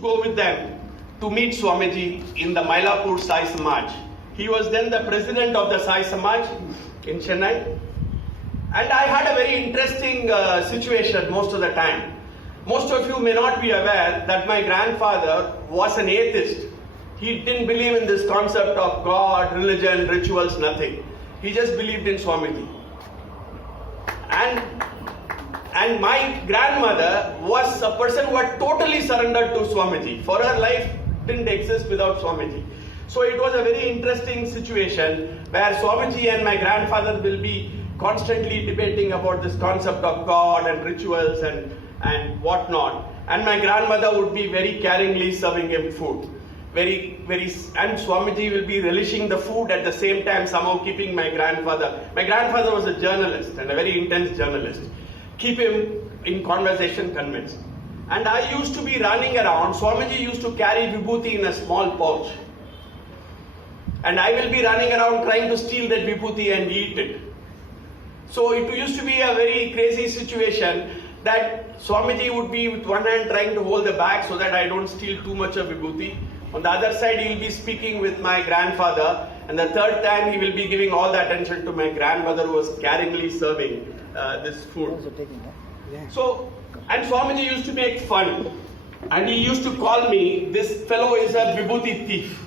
go with them to meet Swamiji in the Mylapore Sai Samaj. He was then the president of the Sai Samaj in Chennai. And I had a very interesting situation most of the time. Most of you may not be aware that my grandfather was an atheist. He didn't believe in this concept of God, religion, rituals, nothing. He just believed in Swamiji. And my grandmother was a person who had totally surrendered to Swamiji. For her, life didn't exist without Swamiji. So it was a very interesting situation where Swamiji and my grandfather will be constantly debating about this concept of God and rituals and whatnot. And my grandmother would be very caringly serving him food. And Swamiji will be relishing the food at the same time, somehow keeping my grandfather. My grandfather was a journalist and a very intense journalist. Keep him in conversation convinced. And I used to be running around. Swamiji used to carry vibhuti in a small pouch. And I will be running around trying to steal that vibhuti and eat it. So it used to be a very crazy situation that Swamiji would be with one hand trying to hold the bag so that I don't steal too much of vibhuti. On the other side, he will be speaking with my grandfather, and the third time he will be giving all the attention to my grandmother who was caringly serving this food. So, and Swamiji used to make fun, and he used to call me, this fellow is a vibhuti thief.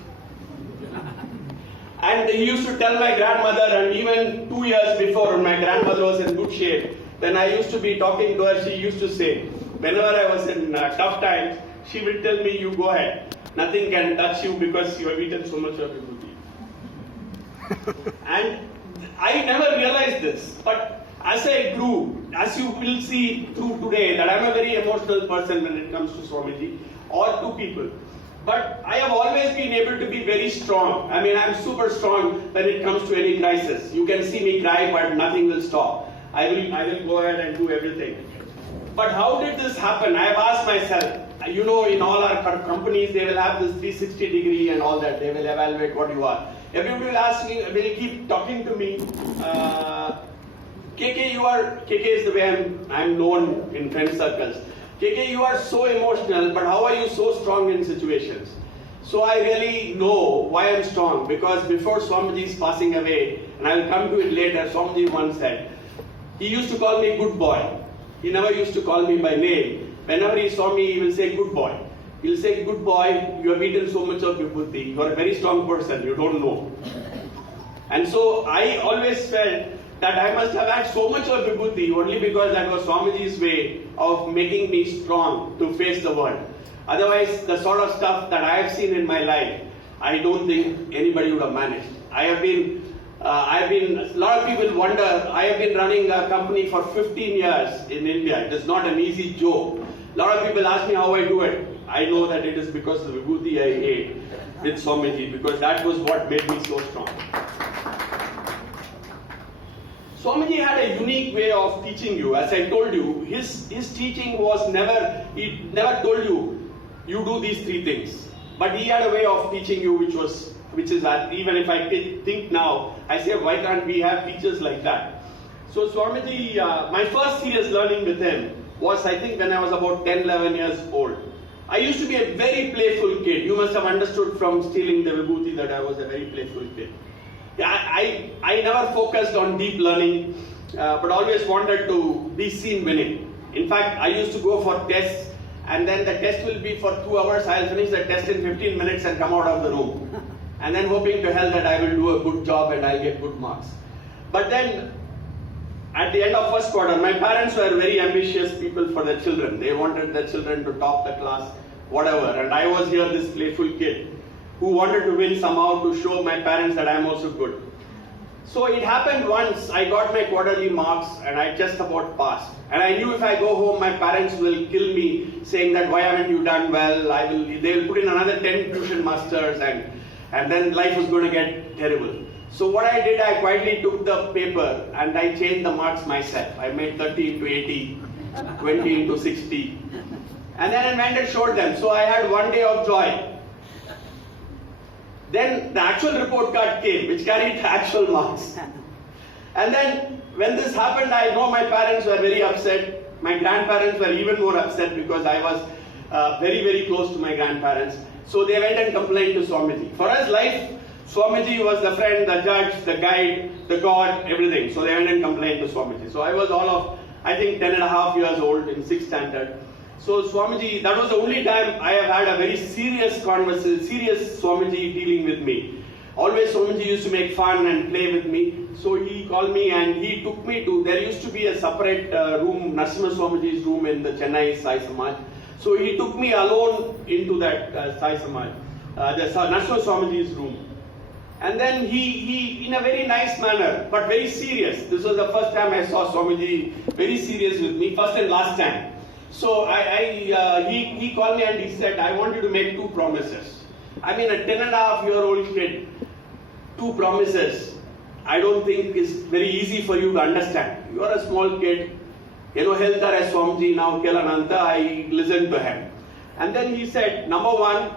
And he used to tell my grandmother, and even 2 years before, when my grandmother was in good shape, when I used to be talking to her, she used to say, whenever I was in tough times, she would tell me, you go ahead. Nothing can touch you because you have eaten so much of vibhuti. And I never realized this, but as I grew, as you will see through today, that I'm a very emotional person when it comes to Swamiji or to people. But I have always been able to be very strong. I mean, I'm super strong when it comes to any crisis. You can see me cry, but nothing will stop. I will go ahead and do everything. But how did this happen? I have asked myself, you know, in all our companies, they will have this 360 degree and all that. They will evaluate what you are. Everybody will ask me, will keep talking to me. KK is the way I'm known in friend circles. KK, you are so emotional, but how are you so strong in situations? So I really know why I'm strong, because before Swamiji's passing away, and I will come to it later, Swamiji once said, he used to call me good boy. He never used to call me by name. Whenever he saw me, he will say, good boy. He'll say, good boy, you have eaten so much of vibhuti. You are a very strong person, you don't know. And so I always felt that I must have had so much of vibhuti only because that was Swamiji's way of making me strong to face the world. Otherwise, the sort of stuff that I have seen in my life, I don't think anybody would have managed. A lot of people wonder, I have been running a company for 15 years in India. It is not an easy job. A lot of people ask me how I do it. I know that it is because of the vibhuti I ate with Swamiji, because that was what made me so strong. Swamiji had a unique way of teaching you. As I told you, his teaching was he never told you, you do these three things. But he had a way of teaching you which is that even if I think now, I say, why can't we have teachers like that? So Swamiji, my first serious learning with him was, I think, when I was about 10, 11 years old. I used to be a very playful kid. You must have understood from stealing the vibhuti that I was a very playful kid. I never focused on deep learning, but always wanted to be seen winning. In fact, I used to go for tests, and then the test will be for 2 hours. I'll finish the test in 15 minutes and come out of the room. And then hoping to hell that I will do a good job and I'll get good marks. But then, at the end of first quarter, my parents were very ambitious people for their children. They wanted their children to top the class, whatever. And I was here, this playful kid, who wanted to win somehow to show my parents that I'm also good. So it happened once, I got my quarterly marks and I just about passed. And I knew if I go home, my parents will kill me, saying that, why haven't you done well? They will put in another 10 tuition masters and then life was going to get terrible. So what I did, I quietly took the paper and I changed the marks myself. I made 30 into 80, 20 into 60. And then I went and showed them. So I had one day of joy. Then the actual report card came, which carried the actual marks. And then when this happened, I know my parents were very upset. My grandparents were even more upset because I was very, very close to my grandparents. So they went and complained to Swamiji. For us, life, Swamiji was the friend, the judge, the guide, the god, everything. So they went and complained to Swamiji. So I was all of, I think, 10 and a half years old in 6th standard. So Swamiji, that was the only time I have had a very serious conversation, serious Swamiji dealing with me. Always Swamiji used to make fun and play with me. So he called me and he took me to, there used to be a separate room, Narasimha Swamiji's room in the Chennai Sai Samaj. So he took me alone into that Sai Samaj, the Narasimha Swamiji's room. And then he, in a very nice manner, but very serious. This was the first time I saw Swamiji very serious with me, first and last time. So he called me and he said, I want you to make 2 promises. I mean, a 10-and-a-half-year-old kid, 2 promises, I don't think is very easy for you to understand. You are a small kid, you know, Heltar as Swamiji, now Kelananta, I listened to him. And then he said, number 1,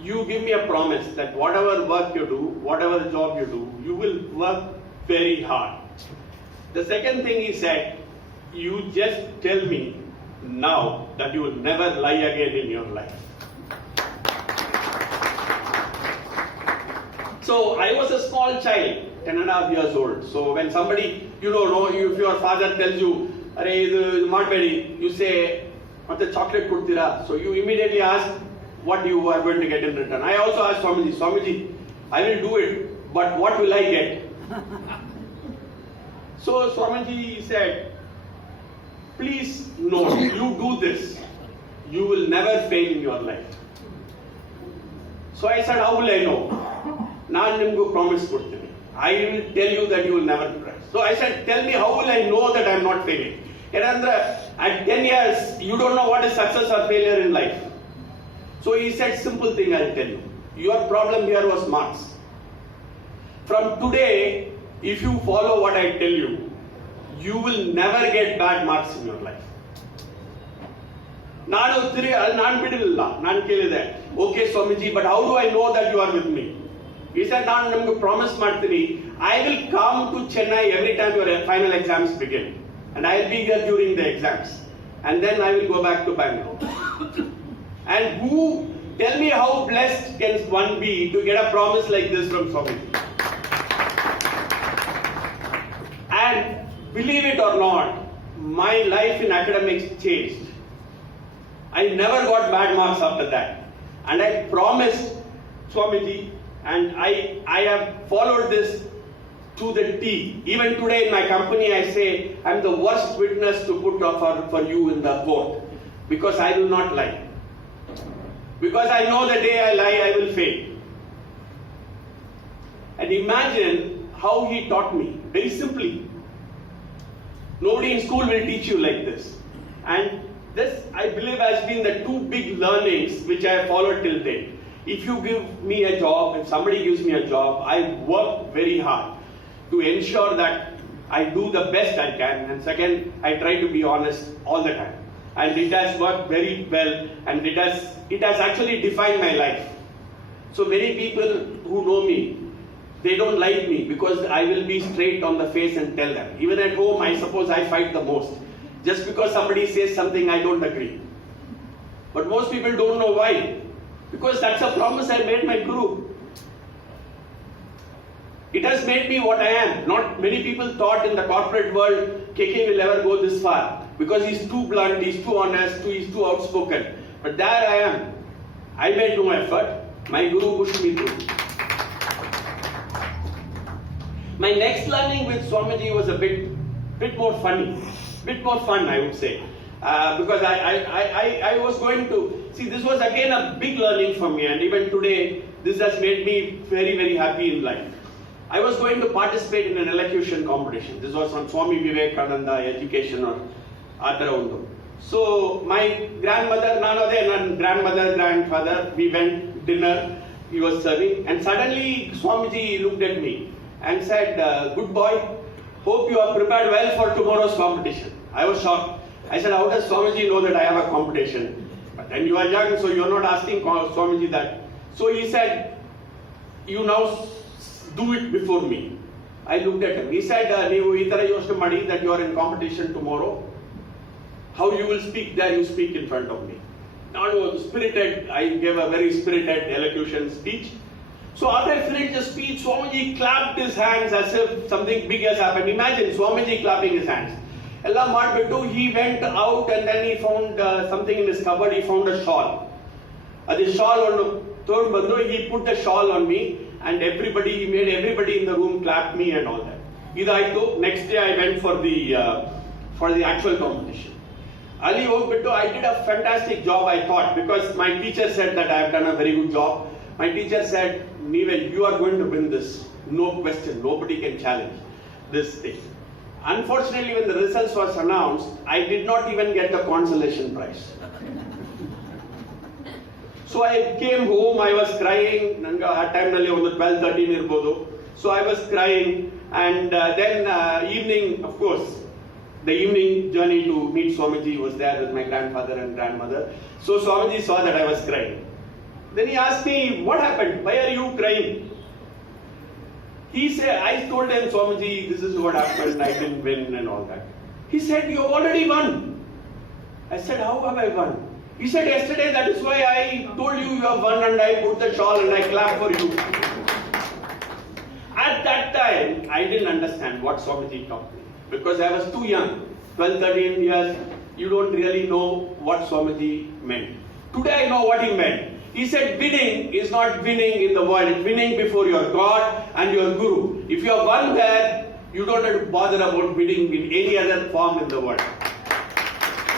you give me a promise that whatever work you do, whatever job you do, you will work very hard. The second thing he said, you just tell me now that you will never lie again in your life. So I was a small child, 10.5 years old. So when somebody, you know, if your father tells you, you say, chocolate kudtira. So you immediately ask what you are going to get in return. I also asked Swamiji, Swamiji, I will do it, but what will I get? So Swamiji said, please no, you do this, you will never fail in your life. So I said, how will I know? Naan nimgu promise kodtini. I will tell you that you will never cry. So I said, tell me, how will I know that I am not failing? At 10 years, you don't know what is success or failure in life. So he said, simple thing I'll tell you. Your problem here was marks. From today, if you follow what I tell you, you will never get bad marks in your life. Okay, Swamiji, but how do I know that you are with me? He said, I promise Martini, I will come to Chennai every time your final exams begin. And I will be here during the exams. And then I will go back to Bangalore. And tell me how blessed can one be to get a promise like this from Swamiji. And believe it or not, my life in academics changed. I never got bad marks after that. And I promised Swamiji, and I have followed this to the T. Even today in my company, I say, I'm the worst witness to put for you in the court. Because I will not lie. Because I know the day I lie, I will fail. And imagine how he taught me, very simply. Nobody in school will teach you like this. And this, I believe, has been the 2 big learnings which I have followed till date. If you give me a job, if somebody gives me a job, I work very hard to ensure that I do the best I can. And second, I try to be honest all the time. And it has worked very well, and it has actually defined my life. So many people who know me, they don't like me because I will be straight on the face and tell them. Even at home, I suppose I fight the most. Just because somebody says something, I don't agree. But most people don't know why. Because that's a promise I made my Guru. It has made me what I am. Not many people thought in the corporate world, KK will ever go this far. Because he's too blunt, he's too honest, he's too outspoken. But there I am. I made no effort. My Guru pushed me through. My next learning with Swamiji was a bit more funny. Bit more fun, I would say. Because I was going to, see, this was again a big learning for me, and even today, this has made me very, very happy in life. I was going to participate in an elocution competition. This was on Swami Vivekananda education or Atara. So my grandmother, grandfather, we went dinner, he was serving, and suddenly Swamiji looked at me and said, good boy, hope you are prepared well for tomorrow's competition. I was shocked. I said, how does Swamiji know that I have a competition? But then you are young, so you are not asking Swamiji that. So he said, you now do it before me. I looked at him. He said, that you are in competition tomorrow. How you will speak there, you speak in front of me. spirited. I gave a very spirited elocution speech. So after I finished the speech, Swamiji clapped his hands as if something big has happened. Imagine Swamiji clapping his hands. Ella Madbittu, he went out and then he found something in his cupboard. He found a shawl. The shawl on third bandu, he put the shawl on me, and he made everybody in the room clap me and all that. Idaito, next day I went for the actual competition. Ali Ogbittu, I did a fantastic job, I thought, because my teacher said that I have done a very good job. My teacher said, Nevel, you are going to win this. No question, nobody can challenge this thing. Unfortunately, when the results was announced, I did not even get the consolation prize. So I came home, I was crying, at time 12-13 irbodu. So I was crying, and then evening, of course, the evening journey to meet Swamiji was there with my grandfather and grandmother. So Swamiji saw that I was crying. Then he asked me, what happened? Why are you crying? He said, I told him, Swamiji, this is what happened, I didn't win and all that. He said, you have already won. I said, how have I won? He said, yesterday, that is why I told you have won, and I put the shawl and I clapped for you. At that time, I didn't understand what Swamiji taught me, because I was too young, 12-13 years, you don't really know what Swamiji meant. Today I know what he meant. He said winning is not winning in the world, it's winning before your God and your Guru. If you have won there, you don't have to bother about winning in any other form in the world.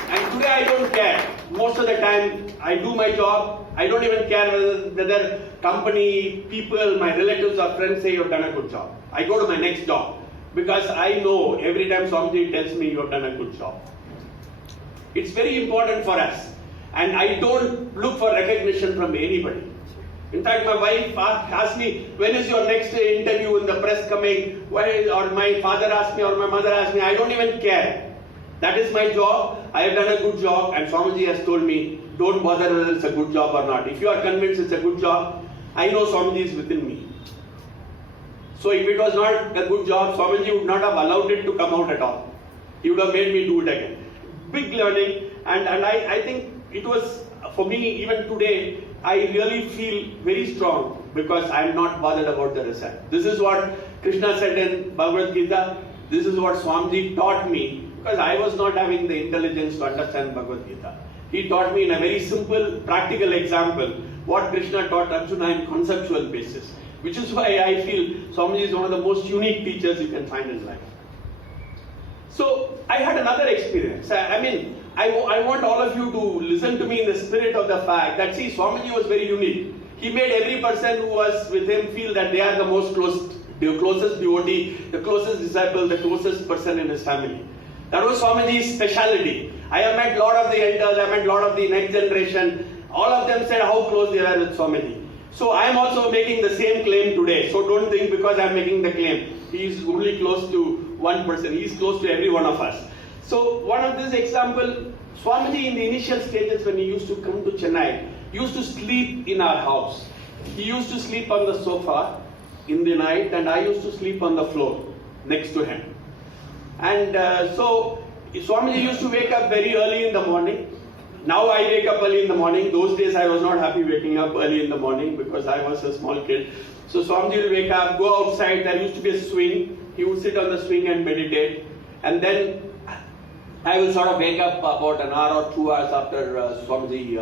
And today I don't care. Most of the time I do my job. I don't even care whether company, people, my relatives or friends say you've done a good job. I go to my next job because I know every time somebody tells me you've done a good job. It's very important for us. And I don't look for recognition from anybody. In fact, my wife asked me, when is your next interview in the press coming? Or my father asked me, or my mother asked me. I don't even care. That is my job. I have done a good job, and Swamiji has told me, don't bother whether it's a good job or not. If you are convinced it's a good job, I know Swamiji is within me. So if it was not a good job, Swamiji would not have allowed it to come out at all. He would have made me do it again. Big learning, and I think it was, for me, even today, I really feel very strong because I am not bothered about the result. This is what Krishna said in Bhagavad Gita. This is what Swamiji taught me because I was not having the intelligence to understand Bhagavad Gita. He taught me in a very simple, practical example what Krishna taught Arjuna in conceptual basis, which is why I feel Swamiji is one of the most unique teachers you can find in life. So I had another experience. I want all of you to listen to me in the spirit of the fact that, see, Swamiji was very unique. He made every person who was with him feel that they are the closest devotee, the closest disciple, the closest person in his family. That was Swamiji's speciality. I have met a lot of the elders, I met a lot of the next generation. All of them said how close they were with Swamiji. So I am also making the same claim today. So don't think because I am making the claim, he is only close to one person. He is close to every one of us. So one of this example, Swamiji in the initial stages when he used to come to Chennai, used to sleep in our house. He used to sleep on the sofa in the night, and I used to sleep on the floor next to him. And so Swamiji used to wake up very early in the morning. Now I wake up early in the morning. Those days I was not happy waking up early in the morning because I was a small kid. So Swamiji will wake up, go outside. There used to be a swing. He would sit on the swing and meditate. And then I will sort of wake up about an hour or 2 hours after Swamiji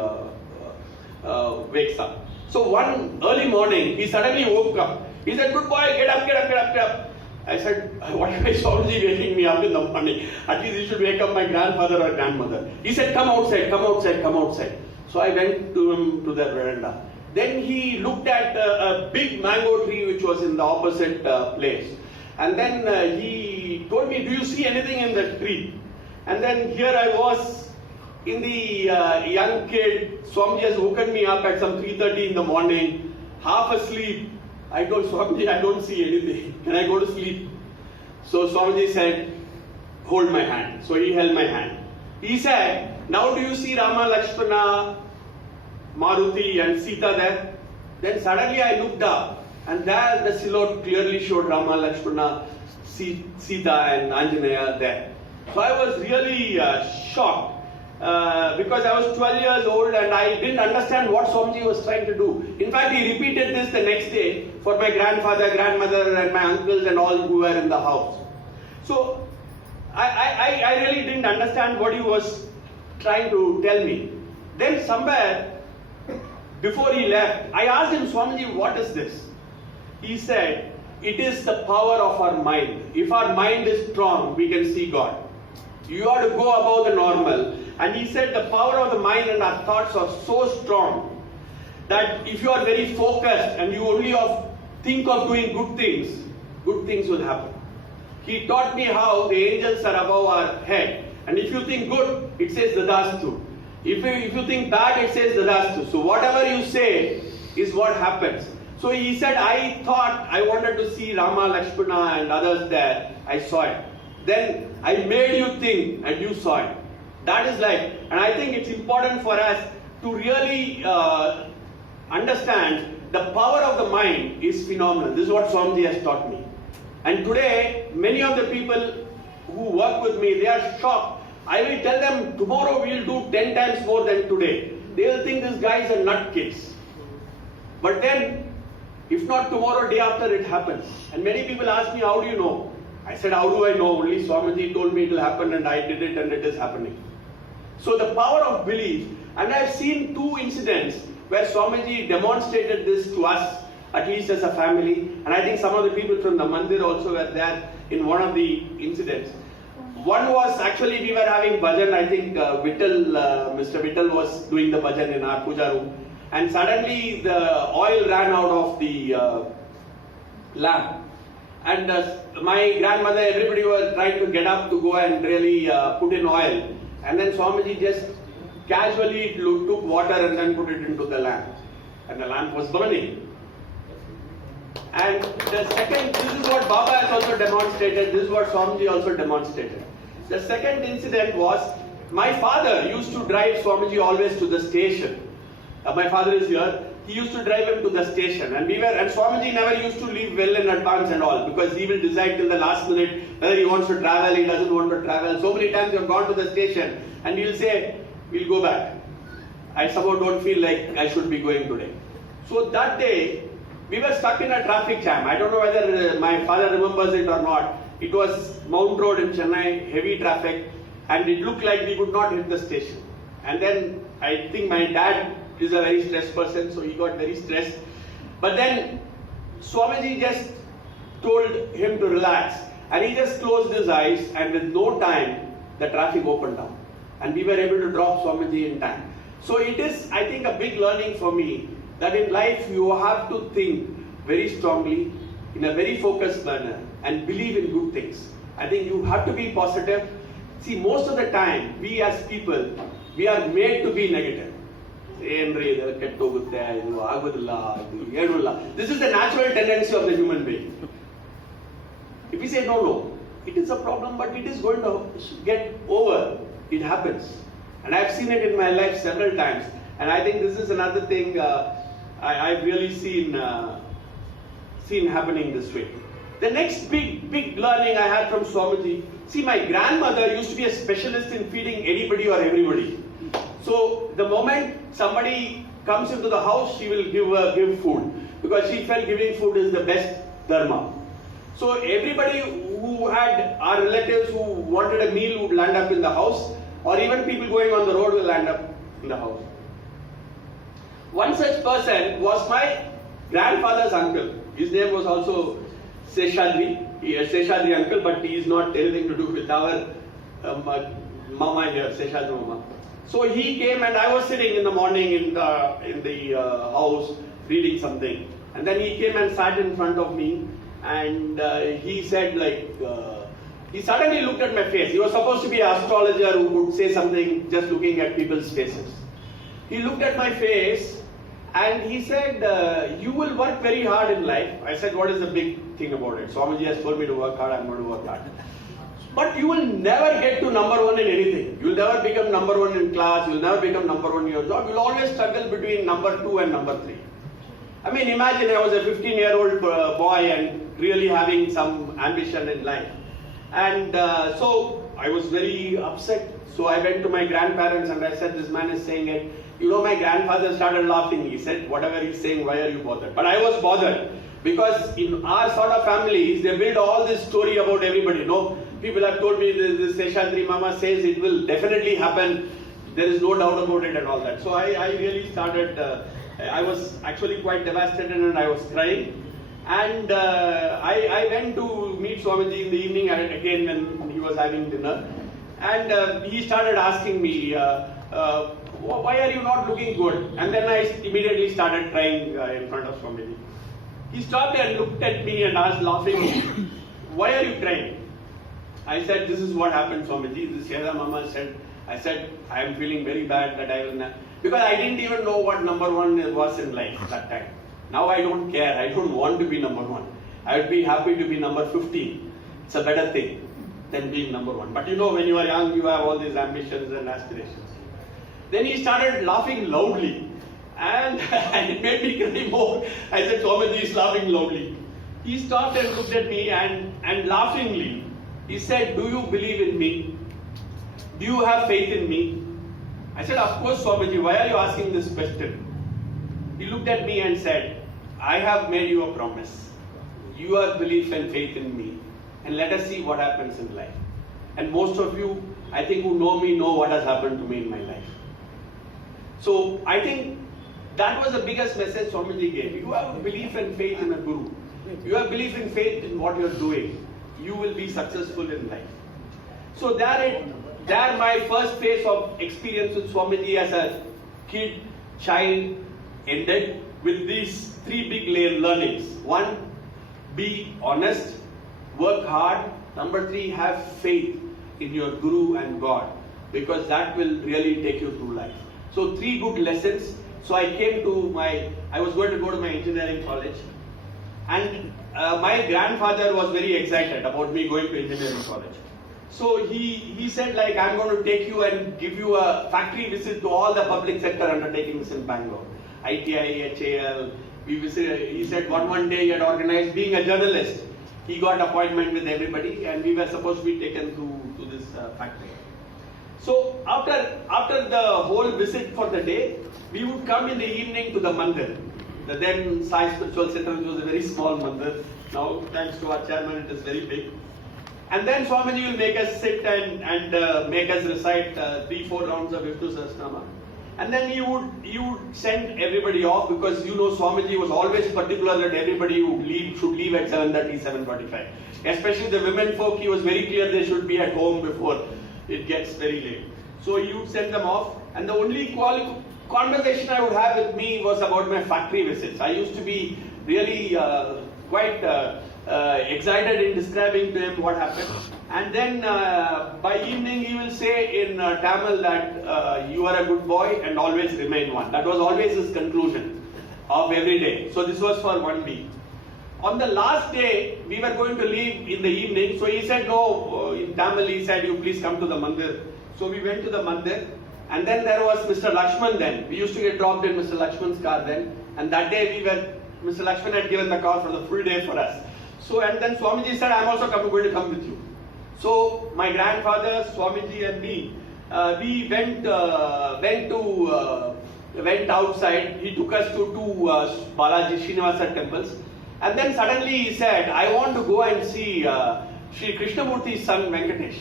wakes up. So one early morning, he suddenly woke up. He said, good boy, get up, get up, get up, get up. I said, why is Swamiji waking me up in the morning? At least he should wake up my grandfather or grandmother. He said, come outside, come outside, come outside. So I went to him to the veranda. Then he looked at a big mango tree which was in the opposite place. And then he told me, do you see anything in the tree? And then here I was in the young kid. Swamiji has woken me up at some 3:30 in the morning, half asleep. I told Swamiji, I don't see anything. Can I go to sleep? So Swamiji said, hold my hand. So he held my hand. He said, now do you see Rama, Lakshmana, Maruti and Sita there? Then suddenly I looked up, and there the silhouette clearly showed Rama, Lakshmana, Sita and Anjaneya there. So I was really shocked. because I was 12 years old and I didn't understand what Swamiji was trying to do. In fact, he repeated this the next day for my grandfather, grandmother and my uncles and all who were in the house. So I really didn't understand what he was trying to tell me. Then somewhere before he left, I asked him, Swamiji, what is this? He said, it is the power of our mind. If our mind is strong, we can see God. You have to go above the normal. And he said the power of the mind and our thoughts are so strong that if you are very focused and you only think of doing good things will happen. He taught me how the angels are above our head. And if you think good, it says Dadastu. If you think bad, it says Dadastu. So whatever you say is what happens. So he said, I thought I wanted to see Rama, Lakshmana and others there. I saw it. Then I made you think and you saw it. That is life. And I think it's important for us to really understand the power of the mind is phenomenal. This is what Swamiji has taught me. And today, many of the people who work with me, they are shocked. I will tell them, tomorrow we will do 10 times more than today. They will think this guy is a nutcase. But then, if not tomorrow, day after, it happens. And many people ask me, how do you know? I said, how do I know? Only Swamiji told me it will happen and I did it and it is happening. So the power of belief, and I've seen 2 incidents where Swamiji demonstrated this to us, at least as a family, and I think some of the people from the mandir also were there in one of the incidents. One was actually we were having bhajan, I think Mr. Vittal was doing the bhajan in our puja room, and suddenly the oil ran out of the lamp. And my grandmother, everybody was trying to get up to go and really put in oil. And then Swamiji just casually took water and then put it into the lamp. And the lamp was burning. And the second, this is what Baba has also demonstrated, this is what Swamiji also demonstrated. The second incident was, my father used to drive Swamiji always to the station. My father is here. He used to drive him to the station, and Swamiji never used to leave well in advance and all, because he will decide till the last minute whether he wants to travel, he doesn't want to travel. So many times we have gone to the station and he'll say, we'll go back. I somehow don't feel like I should be going today. So that day, we were stuck in a traffic jam. I don't know whether my father remembers it or not. It was Mount Road in Chennai, heavy traffic, and it looked like we could not hit the station. And then I think my dad is a very stressed person, so he got very stressed. But then Swamiji just told him to relax, and he just closed his eyes, and with no time, the traffic opened up. And we were able to drop Swamiji in time. So it is, I think, a big learning for me that in life you have to think very strongly, in a very focused manner, and believe in good things. I think you have to be positive. See, most of the time, we as people, we are made to be negative. This is the natural tendency of the human being. If we say, no, it is a problem, but it is going to get over. It happens. And I've seen it in my life several times. And I think this is another thing I've really seen happening this way. The next big learning I had from Swamiji, see, my grandmother used to be a specialist in feeding anybody or everybody. So the moment somebody comes into the house, she will give food, because she felt giving food is the best dharma. So everybody who had our relatives who wanted a meal would land up in the house, or even people going on the road will land up in the house. One such person was my grandfather's uncle. His name was also Seshadri. He is Seshadri uncle, but he is not anything to do with our mama here, Seshadri mama. So he came, and I was sitting in the morning in the house reading something, and then he came and sat in front of me, and he said he suddenly looked at my face. He was supposed to be an astrologer who could say something just looking at people's faces. He looked at my face and he said, you will work very hard in life. I said, what is the big thing about it? Swamiji has told me to work hard, I'm going to work hard. But you will never get to number one in anything. You will never become number one in class, you will never become number one in your job. You will always struggle between number 2 and number 3. I mean, imagine I was a 15-year-old boy and really having some ambition in life. And so I was very upset. So I went to my grandparents and I said, this man is saying it. My grandfather started laughing. He said, whatever he's saying, why are you bothered? But I was bothered because in our sort of families, they build all this story about everybody. People have told me this Seshadri Mama says it will definitely happen. There is no doubt about it and all that. So I really started, I was actually quite devastated and I was crying. And I went to meet Swamiji in the evening again when he was having dinner. And he started asking me, why are you not looking good? And then I immediately started crying in front of Swamiji. He stopped and looked at me and asked laughing, why are you crying? I said, this is what happened, Swamiji. This Shehda Mama said, I said, I am feeling very bad that I will not. Because I didn't even know what number one was in life that time. Now I don't care. I don't want to be number one. I would be happy to be number 15. It's a better thing than being number one. But when you are young, you have all these ambitions and aspirations. Then he started laughing loudly. And it made me cry more. I said, Swamiji is laughing loudly. He stopped and looked at me and laughingly, he said, do you believe in me? Do you have faith in me? I said, of course, Swamiji, why are you asking this question? He looked at me and said, I have made you a promise. You have belief and faith in me. And let us see what happens in life. And most of you, I think, who know me know what has happened to me in my life. So I think that was the biggest message Swamiji gave. You have belief and faith in a guru. You have belief and faith in what you are doing. You will be successful in life. So there my first phase of experience with Swamiji as a kid, child, ended with these three big learnings. One, be honest, work hard. Number three, have faith in your guru and God, because that will really take you through life. So three good lessons. So I was going to go to my engineering college, and my grandfather was very excited about me going to engineering college. So he said, I'm going to take you and give you a factory visit to all the public sector undertakings in Bangalore. ITI, HAL, we visited. He said one day he had organized, being a journalist, he got appointment with everybody and we were supposed to be taken to this factory. So after the whole visit for the day, we would come in the evening to the mandir. The then Sai Spiritual Center, which was a very small mandir. Now, thanks to our chairman, it is very big. And then Swamiji will make us sit and make us recite 3-4 rounds of Vishnu Sahasranama. And then he would send everybody off, because Swamiji was always particular that everybody should leave at 7:30, 7:45. Especially the women folk, he was very clear they should be at home before it gets very late. So he would send them off, and the only conversation I would have with me was about my factory visits. I used to be really quite excited in describing to him what happened. And then by evening he will say in Tamil that you are a good boy and always remain one. That was always his conclusion of every day. So this was for 1 week. On the last day, we were going to leave in the evening. So he said, no, in Tamil he said, you please come to the mandir. So we went to the mandir. And then there was Mr. Lakshman then. We used to get dropped in Mr. Lakshman's car then. And that day Mr. Lakshman had given the car for the full day for us. So, and then Swamiji said, I'm also going to come with you. So my grandfather, Swamiji and me, we went outside. He took us to two Balaji Srinivasa temples. And then suddenly he said, I want to go and see Sri Krishnamurti's son Venkatesh.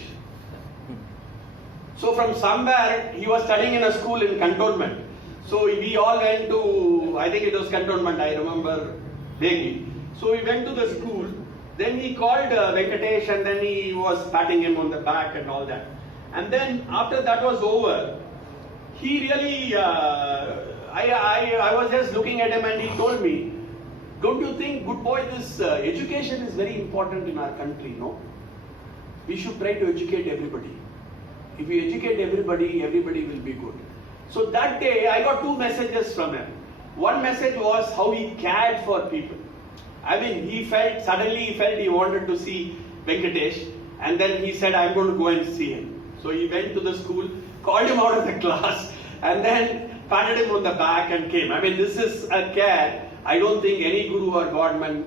So from somewhere, he was studying in a school in Cantonment. So we all went to, I think it was Cantonment, I remember vaguely. So we went to the school. Then he called Venkatesh, and then he was patting him on the back and all that. And then after that was over, he really, I was just looking at him and he told me, don't you think, good boy, this education is very important in our country, no? We should try to educate everybody. If we educate everybody, everybody will be good. So that day, I got two messages from him. One message was how he cared for people. I mean, suddenly he felt he wanted to see Venkatesh, and then he said, I'm going to go and see him. So he went to the school, called him out of the class, and then patted him on the back and came. I mean, this is a care I don't think any guru or godman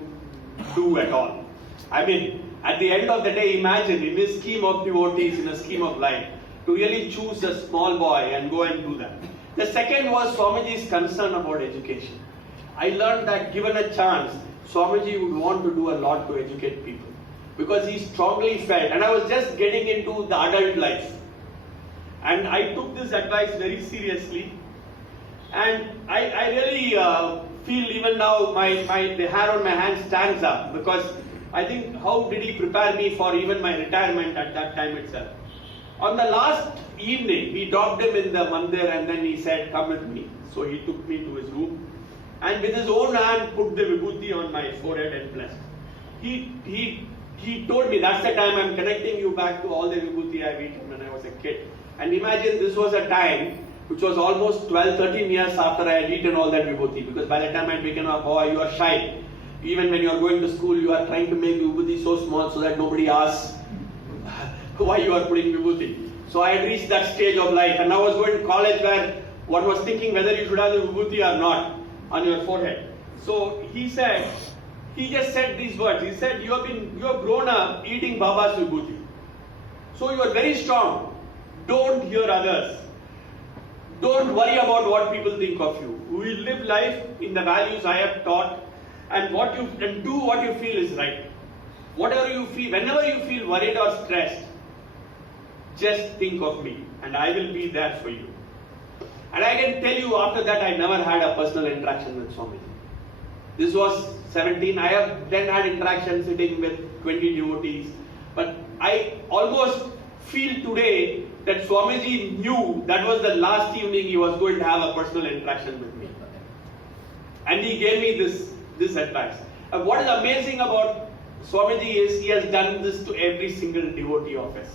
do at all. I mean, At the end of the day, imagine in this scheme of devotees, in a scheme of life, to really choose a small boy and go and do that. The second was Swamiji's concern about education. I learned that given a chance, Swamiji would want to do a lot to educate people. Because he strongly felt, and I was just getting into the adult life. And I took this advice very seriously. And I really feel even now the hair on my hand stands up, because I think how did he prepare me for even my retirement at that time itself. On the last evening, we dropped him in the mandir and then he said, come with me. So he took me to his room and with his own hand put the vibhuti on my forehead and blessed. He told me, that's the time I'm connecting you back to all the vibhuti I've eaten when I was a kid. And imagine this was a time which was almost 12-13 years after I had eaten all that vibhuti, because by the time I became a boy, you are shy. Even when you are going to school, you are trying to make vibhuti so small so that nobody asks why you are putting vibhuti. So I had reached that stage of life, and I was going to college where one was thinking whether you should have the vibhuti or not on your forehead. So he just said these words. He said, you have grown up eating Baba's vibhuti. So you are very strong. Don't hear others. Don't worry about what people think of you. You will live life in the values I have taught, and do what you feel is right. Whatever you feel, whenever you feel worried or stressed, just think of me and I will be there for you. And I can tell you, after that I never had a personal interaction with Swamiji. This was 17. I have then had interaction sitting with 20 devotees. But I almost feel today that Swamiji knew that was the last evening he was going to have a personal interaction with me. And he gave me this advice. And what is amazing about Swamiji is he has done this to every single devotee of his.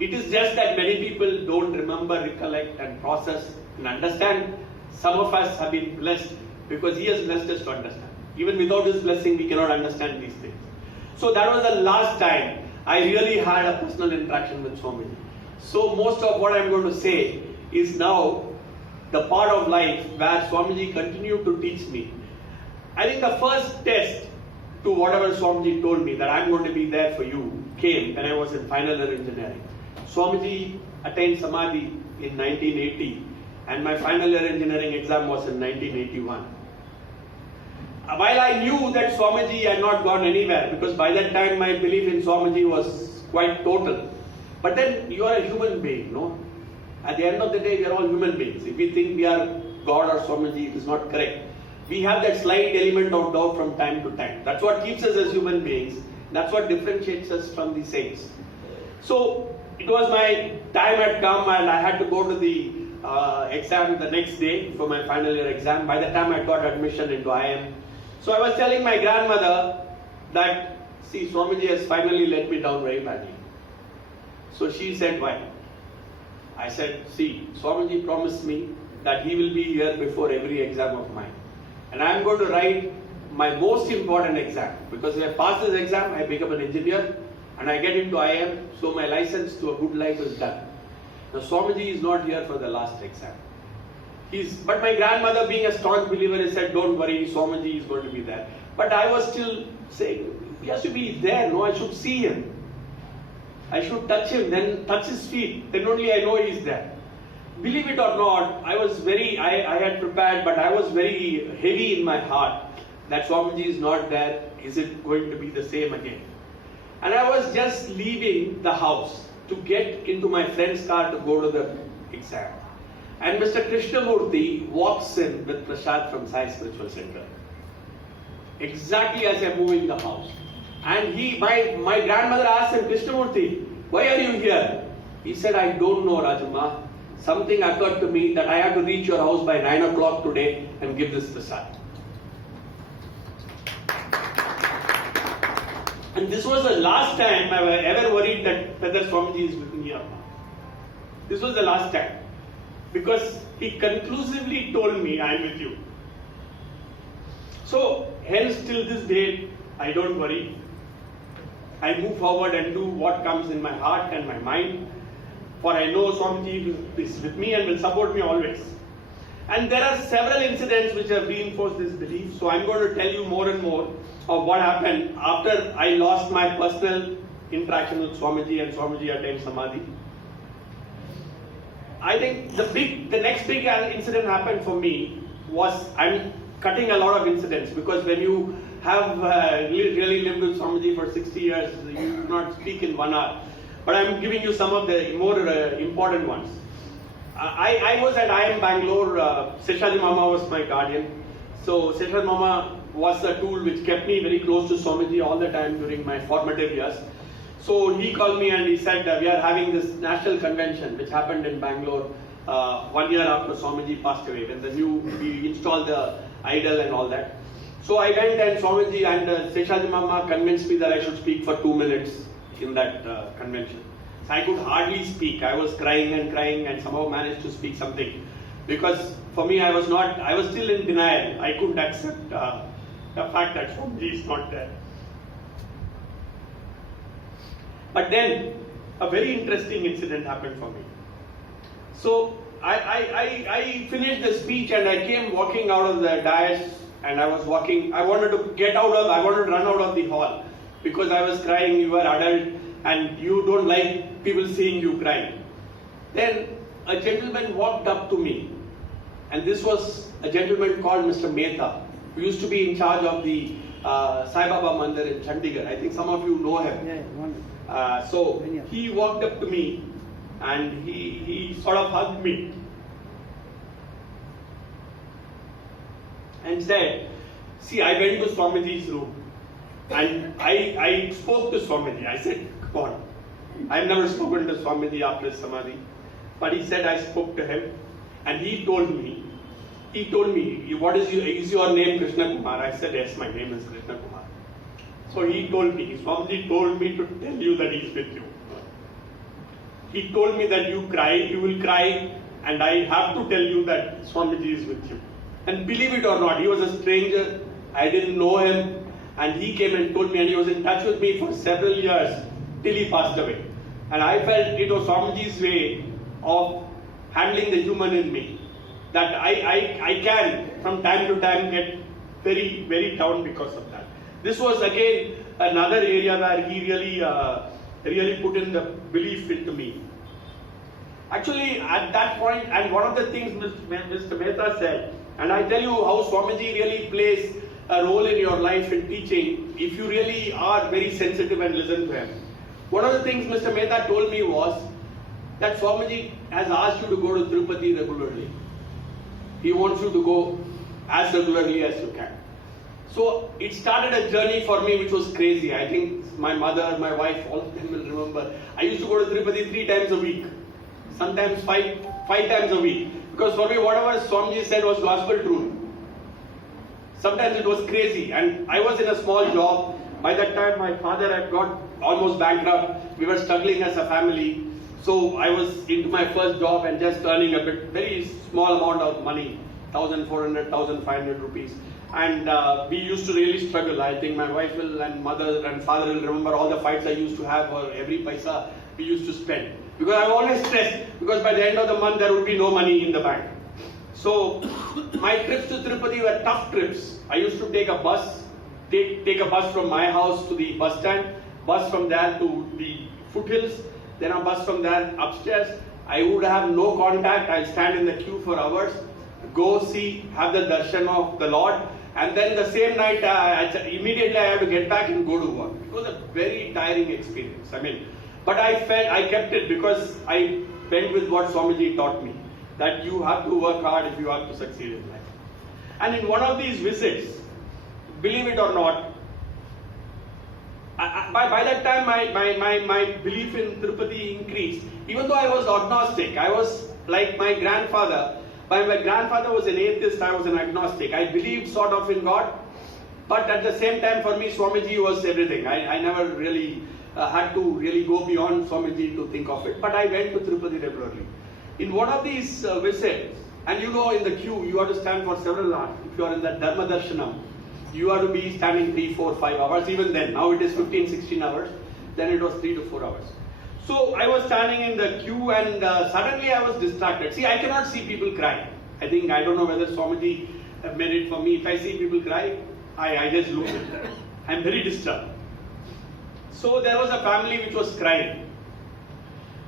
It is just that many people don't remember, recollect and process and understand. Some of us have been blessed because he has blessed us to understand. Even without his blessing, we cannot understand these things. So that was the last time I really had a personal interaction with Swamiji. So most of what I am going to say is now the part of life where Swamiji continued to teach me. I think the first test to whatever Swamiji told me that I'm going to be there for you came when I was in final year engineering. Swamiji attained Samadhi in 1980 and my final year engineering exam was in 1981. While I knew that Swamiji had not gone anywhere, because by that time my belief in Swamiji was quite total. But then you are a human being, no? At the end of the day, we are all human beings. If we think we are God or Swamiji, it is not correct. We have that slight element of doubt from time to time. That's what keeps us as human beings. That's what differentiates us from the saints. So it was my time had come and I had to go to the exam the next day for my final year exam. By the time I got admission into IIM. So I was telling my grandmother that, see, Swamiji has finally let me down very badly. So she said, why? I said, see, Swamiji promised me that he will be here before every exam of mine. And I am going to write my most important exam. Because if I pass this exam, I become an engineer and I get into IIM, so my license to a good life is done. Now Swamiji is not here for the last exam. But my grandmother, being a staunch believer, has said, don't worry, Swamiji is going to be there. But I was still saying, he has to be there, no, I should see him. I should touch him, then touch his feet, then only I know he is there. Believe it or not, I had prepared, but I was very heavy in my heart that Swamiji is not there. Is it going to be the same again? And I was just leaving the house to get into my friend's car to go to the exam. And Mr. Krishnamurti walks in with Prashad from Sai Spiritual Center. Exactly as I'm moving the house. And my grandmother asked him, Krishnamurti, why are you here? He said, I don't know, Rajamma. Something occurred to me that I have to reach your house by 9 o'clock today and give this prasad. And this was the last time I ever worried that whether Swamiji is with me or not. This was the last time. Because he conclusively told me, I am with you. So, hence till this day, I don't worry. I move forward and do what comes in my heart and my mind. For I know Swamiji is with me and will support me always. And there are several incidents which have reinforced this belief. So I'm going to tell you more and more of what happened after I lost my personal interaction with Swamiji and Swamiji attained Samadhi. I think the next big incident happened for me was, I'm cutting a lot of incidents because when you have really lived with Swamiji for 60 years, you do not speak in 1 hour. But I'm giving you some of the more important ones. I was at IIM Bangalore, Seshaji Mama was my guardian. So Seshaji Mama was a tool which kept me very close to Swamiji all the time during my formative years. So he called me and he said, we are having this national convention which happened in Bangalore 1 year after Swamiji passed away. When we installed the idol and all that. So I went and Swamiji and Seshaji Mama convinced me that I should speak for 2 minutes in that convention. So I could hardly speak. I was crying and somehow managed to speak something. Because for me, I was still in denial. I couldn't accept the fact that Swamiji is not there. But then, a very interesting incident happened for me. So, I finished the speech and I came walking out of the dais and I was walking, I wanted to run out of the hall because I was crying, you were adult and you don't like people seeing you crying. Then a gentleman walked up to me and this was a gentleman called Mr. Mehta, who used to be in charge of the Sai Baba Mandir in Chandigarh. I think some of you know him. So he walked up to me and he sort of hugged me and said, see, I went to Swamiji's room and I spoke to Swamiji. I said, come on, I've never spoken to Swamiji after his Samadhi. But he said I spoke to him and he told me, what is your name Krishnakumar? I said, yes, my name is Krishnakumar. So he told me, Swamiji told me to tell you that he's with you. He told me that you will cry, and I have to tell you that Swamiji is with you. And believe it or not, he was a stranger, I didn't know him, and he came and told me, and he was in touch with me for several years till he passed away. And I felt it was Swamiji's way of handling the human in me. That I can, from time to time, get very, very down because of that. This was again another area where he really put in the belief into me. Actually, at that point, and one of the things Mr. Mehta said, and I tell you how Swamiji really plays a role in your life in teaching, if you really are very sensitive and listen to him. One of the things Mr. Mehta told me was that Swamiji has asked you to go to Tirupati regularly. He wants you to go as regularly as you can. So it started a journey for me which was crazy. I think my mother, my wife, all of them will remember. I used to go to Tirupati 3 times a week. Sometimes five times a week. Because for me, whatever Swamiji said was gospel truth. Sometimes it was crazy. And I was in a small job. By that time, my father had got almost bankrupt. We were struggling as a family. So I was into my first job and just earning a very small amount of money. 1,400, 1,500 rupees. And we used to really struggle. I think my wife and mother and father will remember all the fights I used to have, or every paisa we used to spend. Because I was always stressed, because by the end of the month there would be no money in the bank. So my trips to Tirupati were tough trips. I used to take a bus, take a bus from my house to the bus stand, bus from there to the foothills, then a bus from there upstairs. I would have no contact. I'll stand in the queue for hours, go see, have the darshan of the Lord, and then the same night, immediately I have to get back and go to work. It was a very tiring experience. But I kept it because I went with what Swamiji taught me, that you have to work hard if you have to succeed in life. And in one of these visits, believe it or not, by that time my belief in Tirupati increased. Even though I was agnostic, I was like my grandfather. My grandfather was an atheist, I was an agnostic. I believed sort of in God, but at the same time for me Swamiji was everything. I never really had to really go beyond Swamiji to think of it, but I went to Tirupati regularly. In one of these visits, and you know in the queue you have to stand for several hours. If you are in that Dharma Darshanam, you have to be standing 3, 4, 5 hours. Even then, now it is 15, 16 hours, then it was 3 to 4 hours. So I was standing in the queue and suddenly I was distracted. See, I cannot see people cry. I don't know whether Swamiji have made it for me. If I see people cry, I just lose it. I'm very disturbed. So there was a family which was crying.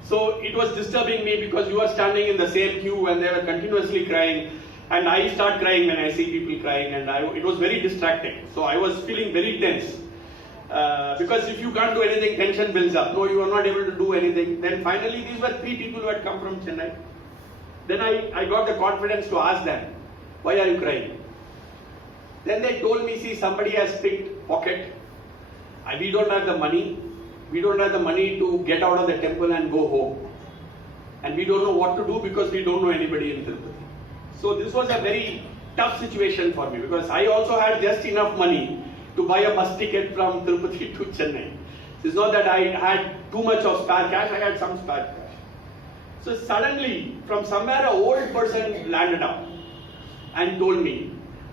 So it was disturbing me because you are standing in the same queue and they were continuously crying. And I start crying when I see people crying, and it was very distracting. So I was feeling very tense. Because if you can't do anything, tension builds up. No, you are not able to do anything. Then finally, these were 3 people who had come from Chennai. Then I got the confidence to ask them, why are you crying? Then they told me, see, somebody has picked pocket. We don't have the money. We don't have the money to get out of the temple and go home. And we don't know what to do because we don't know anybody in Tirupati. So this was a very tough situation for me because I also had just enough money to buy a bus ticket from Tirupati to Chennai. It's not that I had too much of spare cash, I had some spare cash. So suddenly, from somewhere, an old person landed up and told me,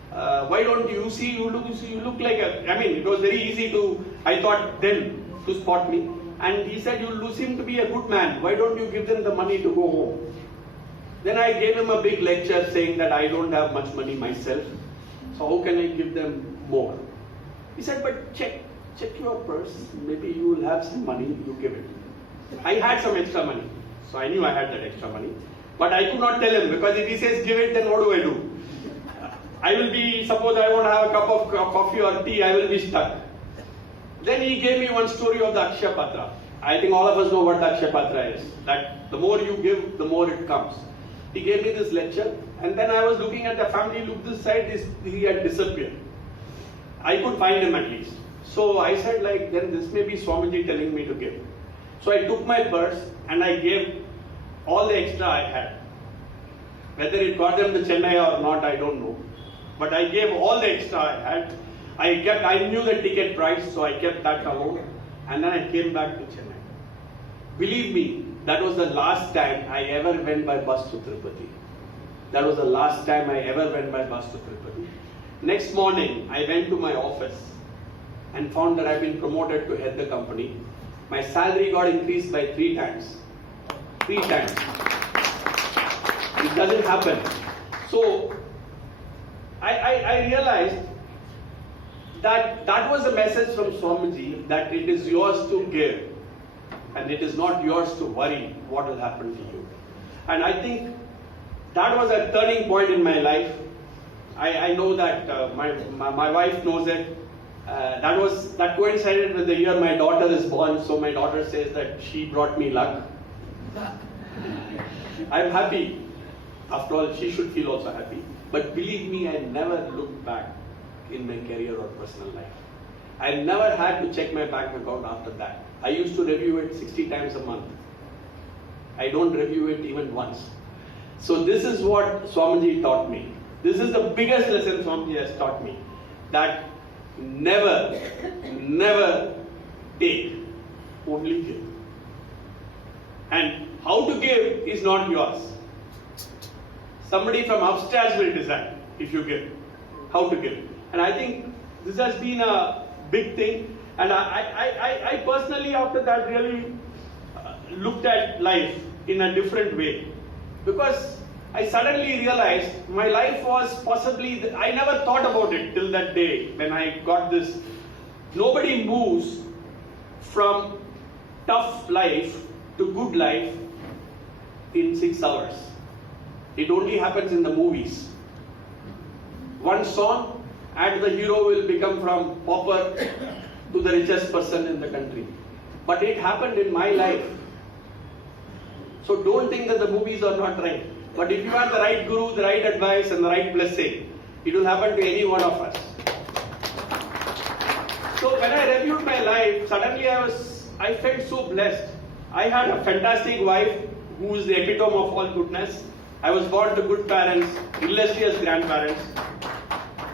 why don't you see, you look like it was very easy to, I thought then, to spot me. And he said, you seem to be a good man, why don't you give them the money to go home? Then I gave him a big lecture saying that I don't have much money myself, so how can I give them more? He said, but check your purse, maybe you will have some money, you give it. I had some extra money, so I knew I had that extra money. But I could not tell him, because if he says give it, then what do? I will be, suppose I want to have a cup of coffee or tea, I will be stuck. Then he gave me one story of the Akshaya Patra. I think all of us know what the Akshaya Patra is. That the more you give, the more it comes. He gave me this lecture, and then I was looking at the family, look this side, he had disappeared. I could find him at least. So I said then this may be Swamiji telling me to give. So I took my purse and I gave all the extra I had. Whether it got them to Chennai or not, I don't know. But I gave all the extra I had. I knew the ticket price, so I kept that alone. And then I came back to Chennai. Believe me, that was the last time I ever went by bus to Tirupati. That was the last time I ever went by bus to Tirupati. Next morning, I went to my office and found that I've been promoted to head the company. My salary got increased by 3 times. 3 times. It doesn't happen. So, I realized that was a message from Swamiji, that it is yours to give and it is not yours to worry what will happen to you. And I think that was a turning point in my life. I know that my wife knows it. That coincided with the year my daughter is born, so my daughter says that she brought me luck. I'm happy. After all, she should feel also happy. But believe me, I never looked back in my career or personal life. I never had to check my bank account after that. I used to review it 60 times a month. I don't review it even once. So this is what Swamiji taught me. This is the biggest lesson Swamiji has taught me. That never take, only give. And how to give is not yours. Somebody from upstairs will decide if you give, how to give. And I think this has been a big thing. And I personally, after that, really looked at life in a different way. Because I suddenly realized my life was possibly, I never thought about it till that day when I got this. Nobody moves from tough life to good life in 6 hours. It only happens in the movies. One song and the hero will become from pauper to the richest person in the country. But it happened in my life. So don't think that the movies are not right. But if you have the right guru, the right advice and the right blessing, it will happen to any one of us. So when I reviewed my life, suddenly I felt so blessed. I had a fantastic wife who is the epitome of all goodness. I was born to good parents, illustrious grandparents.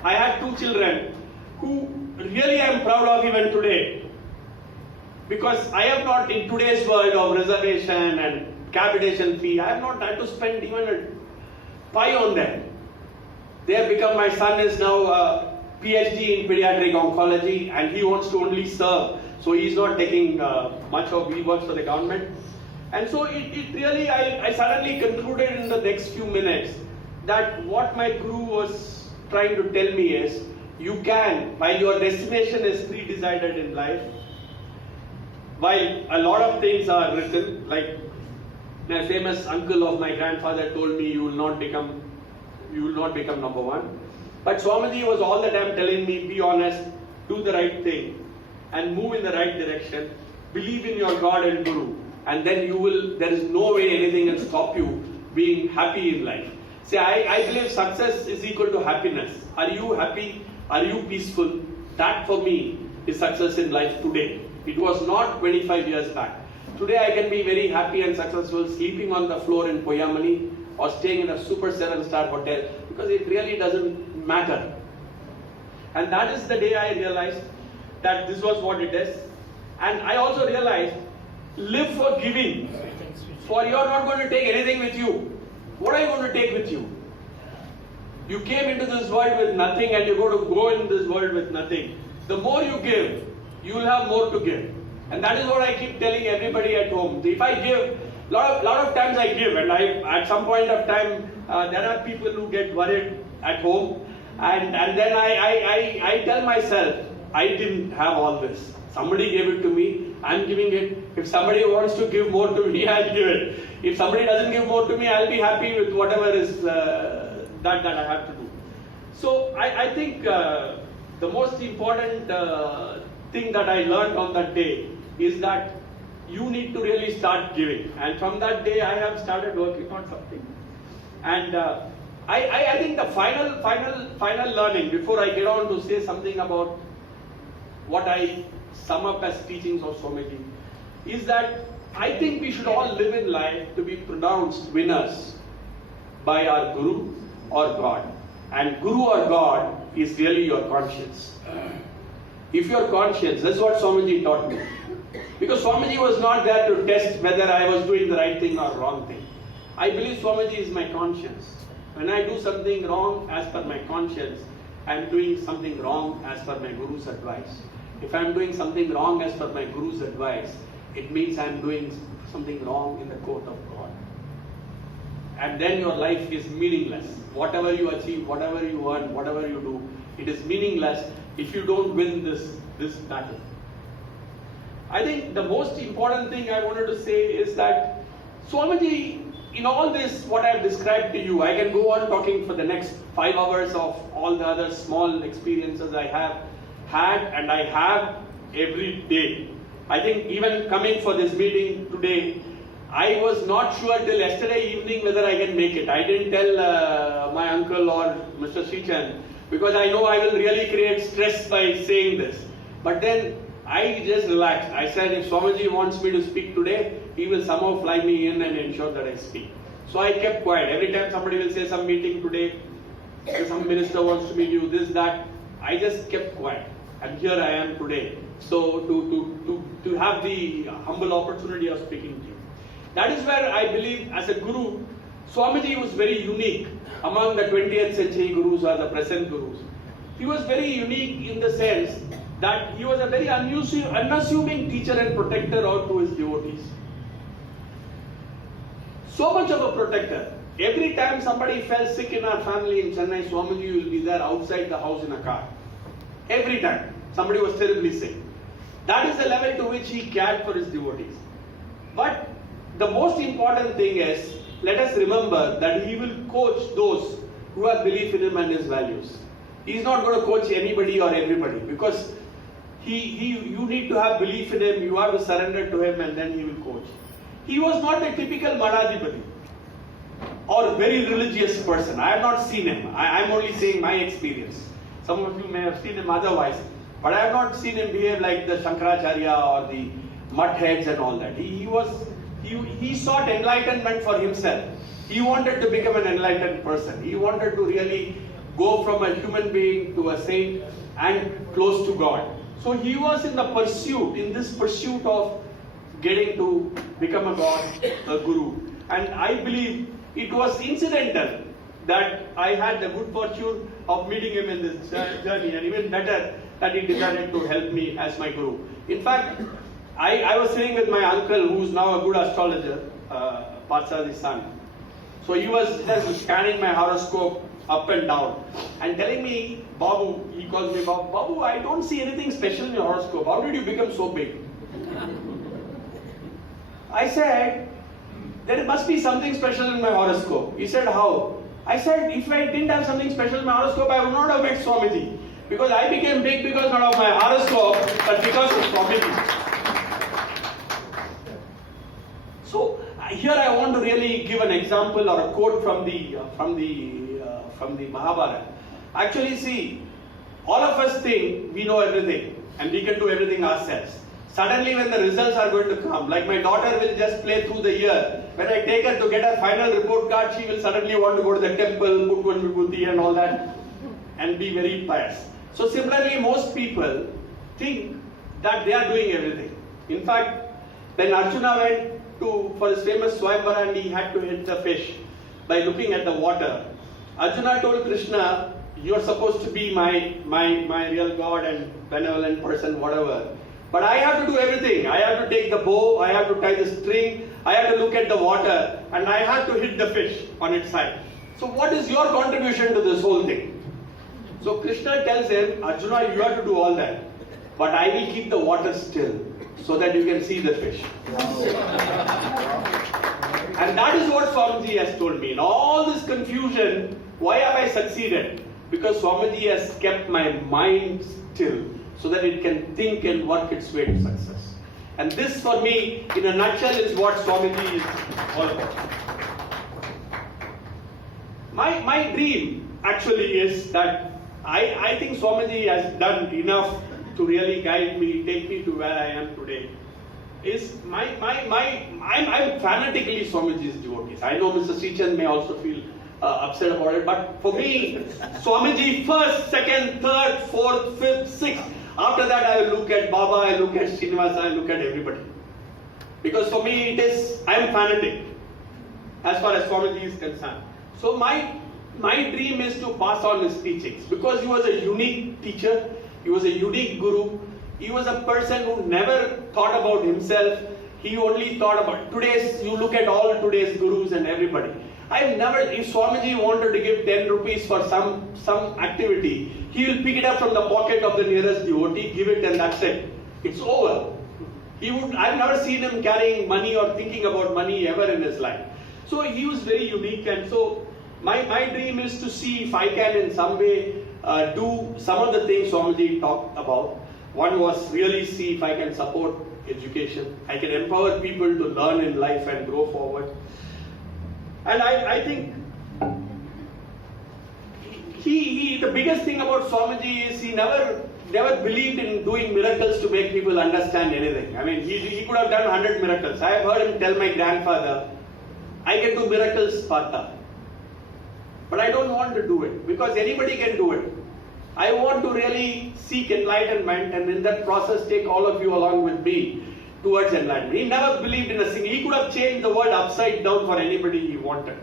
I had 2 children who really I am proud of even today. Because I have not, in today's world of reservation and capitation fee, I have not had to spend even a pie on them. They have become, my son is now a PhD in pediatric oncology and he wants to only serve. So he's not taking much of, he works for the government. And so it really, I suddenly concluded in the next few minutes that what my guru was trying to tell me is, you can, while your destination is pre-decided in life, while a lot of things are written, like my famous uncle of my grandfather told me, you will not become number one. But Swamiji was all the time telling me, be honest, do the right thing, and move in the right direction, believe in your God and Guru, and then there is no way anything can stop you being happy in life. See, I believe success is equal to happiness. Are you happy? Are you peaceful? That for me is success in life today. It was not 25 years back. Today I can be very happy and successful sleeping on the floor in Poyamani or staying in a super 7-star hotel, because it really doesn't matter. And that is the day I realized that this was what it is. And I also realized, live for giving. For you are not going to take anything with you. What are you going to take with you? You came into this world with nothing and you're going to go in this world with nothing. The more you give, you will have more to give. And that is what I keep telling everybody at home. If I give, lot of times I give, and at some point of time there are people who get worried at home, and then I tell myself, I didn't have all this. Somebody gave it to me, I'm giving it. If somebody wants to give more to me, I'll give it. If somebody doesn't give more to me, I'll be happy with whatever is that I have to do. So I think the most important thing that I learned on that day is that you need to really start giving. And from that day, I have started working on something. And I think the final learning, before I get on to say something about what I sum up as teachings of Swamiji, is that I think we should all live in life to be pronounced winners by our Guru or God. And Guru or God is really your conscience. If your conscience, that's what Swamiji taught me. Because Swamiji was not there to test whether I was doing the right thing or wrong thing. I believe Swamiji is my conscience. When I do something wrong as per my conscience, I am doing something wrong as per my Guru's advice. If I am doing something wrong as per my Guru's advice, it means I am doing something wrong in the court of God. And then your life is meaningless. Whatever you achieve, whatever you earn, whatever you do, it is meaningless if you don't win this battle. I think the most important thing I wanted to say is that Swamiji, in all this, what I have described to you, I can go on talking for the next 5 hours of all the other small experiences I have had and I have every day. I think even coming for this meeting today, I was not sure till yesterday evening whether I can make it. I didn't tell my uncle or Mr. Srichan, because I know I will really create stress by saying this. But then I just relaxed. I said, if Swamiji wants me to speak today, he will somehow fly me in and ensure that I speak. So I kept quiet. Every time somebody will say some meeting today, some minister wants to meet you, this, that, I just kept quiet. And here I am today. So to have the humble opportunity of speaking to you. That is where I believe as a Guru, Swamiji was very unique among the 20th century Gurus or the present Gurus. He was very unique in the sense that he was a very unassuming teacher and protector out to his devotees. So much of a protector. Every time somebody fell sick in our family in Chennai, Swamiji will be there outside the house in a car. Every time somebody was terribly sick. That is the level to which he cared for his devotees. But the most important thing is, let us remember that he will coach those who have belief in him and his values. He is not going to coach anybody or everybody, because you need to have belief in him, you have to surrender to him, and then he will coach. He was not a typical Madhadipati or very religious person. I have not seen him. I am only saying my experience. Some of you may have seen him otherwise, but I have not seen him behave like the Shankaracharya or the mudheads and all that. He sought enlightenment for himself. He wanted to become an enlightened person. He wanted to really go from a human being to a saint and close to God. So he was in this pursuit of getting to become a God, a Guru. And I believe it was incidental that I had the good fortune of meeting him in this journey, and even better that he decided to help me as my Guru. In fact, I was sitting with my uncle, who is now a good astrologer, Patsadi's son. So he was just scanning my horoscope up and down and telling me, Babu, he calls me Babu, Babu, I don't see anything special in your horoscope. How did you become so big? I said, there must be something special in my horoscope. He said, how? I said, if I didn't have something special in my horoscope, I would not have met Swamiji. Because I became big because not of my horoscope, but because of Swamiji. So here I want to really give an example or a quote from the Mahabharata. Actually, see, all of us think we know everything and we can do everything ourselves. Suddenly when the results are going to come, like my daughter will just play through the year. When I take her to get her final report card, she will suddenly want to go to the temple, put one vibhuti and all that and be very pious. So similarly, most people think that they are doing everything. In fact, when Arjuna went for his famous Swayamvara and he had to hit the fish by looking at the water, Arjuna told Krishna, you are supposed to be my real God and benevolent person, whatever. But I have to do everything. I have to take the bow, I have to tie the string, I have to look at the water, and I have to hit the fish on its side. So what is your contribution to this whole thing? So Krishna tells him, Arjuna, you have to do all that. But I will keep the water still so that you can see the fish. And that is what Swamiji has told me. In all this confusion, why have I succeeded? Because Swamiji has kept my mind still so that it can think and work its way to success. And this for me, in a nutshell, is what Swamiji is all about. My dream actually is that I think Swamiji has done enough to really guide me, take me to where I am today. I'm fanatically Swamiji's devotee. I know Mr. Srichand may also feel upset about it, but for me, Swamiji first, second, third, fourth, fifth, sixth. After that, I will look at Baba, I look at Srinivasa, I look at everybody. Because for me, I am fanatic as far as Swamiji is concerned. So my dream is to pass on his teachings, because he was a unique teacher, he was a unique guru, he was a person who never thought about himself, he only thought about you look at all today's gurus and everybody. If Swamiji wanted to give 10 rupees for some activity, he will pick it up from the pocket of the nearest devotee, give it, and that's it. It's over. I've never seen him carrying money or thinking about money ever in his life. So he was very unique, and so my dream is to see if I can in some way do some of the things Swamiji talked about. One was really see if I can support education. I can empower people to learn in life and grow forward. And I think the biggest thing about Swamiji is he never believed in doing miracles to make people understand anything. I mean, he could have done 100 miracles. I have heard him tell my grandfather, I can do miracles, Partha. But I don't want to do it, because anybody can do it. I want to really seek enlightenment, and in that process take all of you along with me towards enlightenment. He never believed in a single. He could have changed the world upside down for anybody he wanted.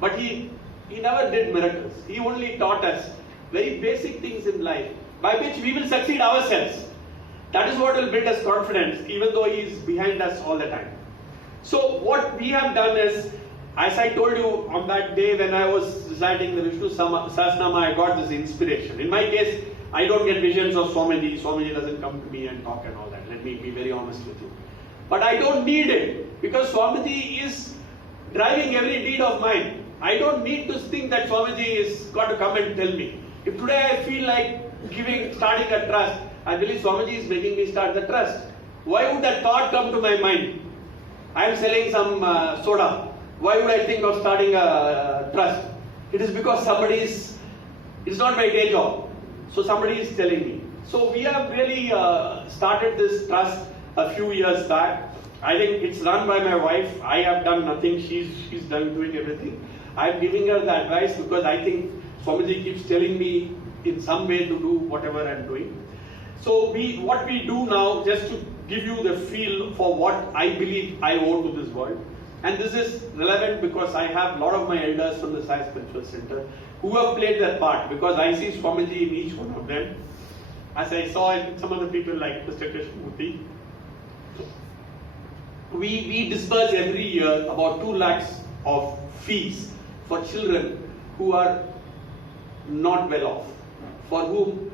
But he never did miracles. He only taught us very basic things in life by which we will succeed ourselves. That is what will build us confidence, even though he is behind us all the time. So what we have done is, as I told you on that day when I was reciting the Vishnu Sahasranama, I got this inspiration. In my case, I don't get visions of Swamiji. Swamiji doesn't come to me and talk and all that. Let me be very honest with you. But I don't need it, because Swamiji is driving every deed of mine. I don't need to think that Swamiji is got to come and tell me. If today I feel like starting a trust, I believe Swamiji is making me start the trust. Why would that thought come to my mind? I am selling some soda. Why would I think of starting a trust? It is because it's not my day job. So somebody is telling me. So we have really started this trust a few years back. I think it's run by my wife. I have done nothing. She's doing everything. I'm giving her the advice because I think Swamiji keeps telling me in some way to do whatever I'm doing. So what we do now, just to give you the feel for what I believe I owe to this world. And this is relevant because I have a lot of my elders from the Sai Spiritual Center who have played their part, because I see Swamiji in each one of them. As I saw in some of the people like Mr. Krishnamurti. We disburse every year about 2 lakhs of fees for children who are not well off, for whom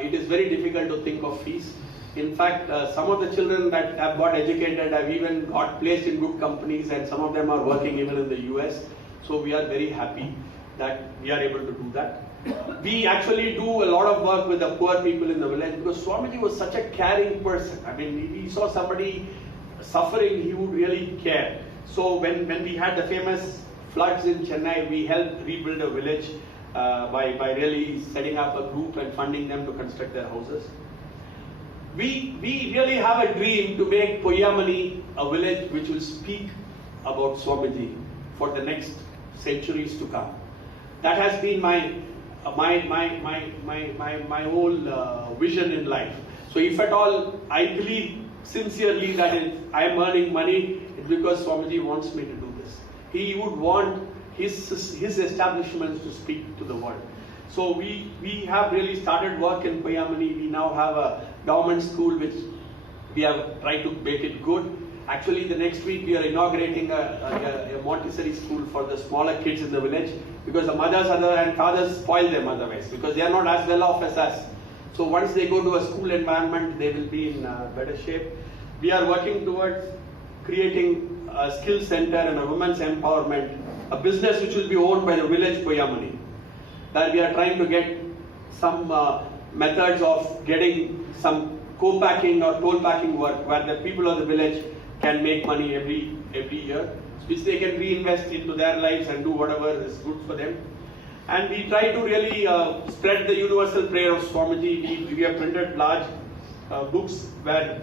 it is very difficult to think of fees. In fact, some of the children that have got educated have even got placed in good companies, and some of them are working even in the US. So we are very happy that we are able to do that. We actually do a lot of work with the poor people in the village, because Swamiji was such a caring person. I mean, if he saw somebody suffering, he would really care. So when we had the famous floods in Chennai, we helped rebuild a village by really setting up a group and funding them to construct their houses. We really have a dream to make Poyamani a village which will speak about Swamiji for the next centuries to come. That has been my whole vision in life. So if at all I believe sincerely that if I am earning money, it's because Swamiji wants me to do this. He would want his establishments to speak to the world. So we have really started work in Poyamani. We now have a Endowment school which we have tried to make it good. Actually, the next week we are inaugurating a Montessori school for the smaller kids in the village, because the mothers and fathers spoil them otherwise, because they are not as well off as us. So once they go to a school environment, they will be in better shape. We are working towards creating a skill center and a women's empowerment, a business which will be owned by the village Poyamani. That we are trying to get some methods of getting some co-packing or toll packing work, where the people of the village can make money every year, which they can reinvest into their lives and do whatever is good for them. And we try to really spread the universal prayer of Swamiji. We have printed large books where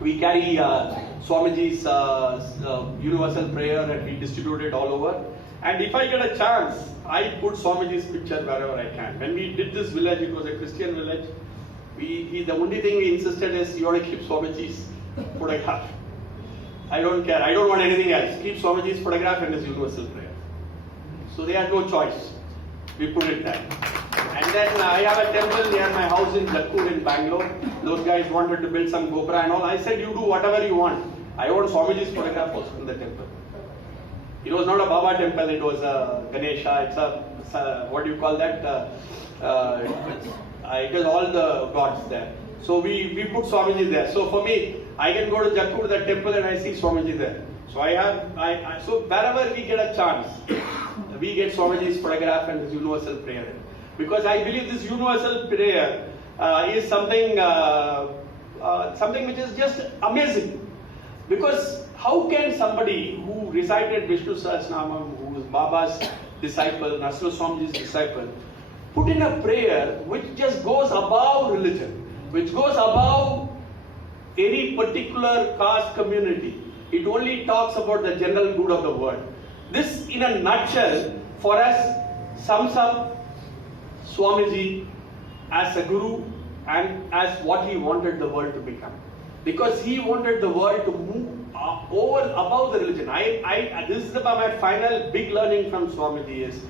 we carry Swamiji's universal prayer, and we distribute it all over. And if I get a chance, I put Swamiji's picture wherever I can. When we did this village, it was a Christian village. The only thing we insisted is you ought to keep Swamiji's photograph. I don't care. I don't want anything else. Keep Swamiji's photograph and his universal prayer. So they had no choice. We put it there. And then I have a temple near my house in Jakkur in Bangalore. Those guys wanted to build some Gopura and all. I said, you do whatever you want. I want Swamiji's photograph also in the temple. It was not a Baba temple, it was a Ganesha. It's a what do you call that? It was all the gods there. So we put Swamiji there. So for me, I can go to Jakkur, the temple, and I see Swamiji there. So so wherever we get a chance, we get Swamiji's photograph and his universal prayer. Because I believe this universal prayer is something which is just amazing. Because how can somebody who recited Vishnu Sahasranamam, who is Baba's disciple, Narasimha Swamiji's disciple, put in a prayer which just goes above religion, which goes above any particular caste community. It only talks about the general good of the world. This, in a nutshell, for us sums up Swamiji as a guru and as what he wanted the world to become. Because he wanted the world to move above the religion. This is my final big learning from Swamiji, is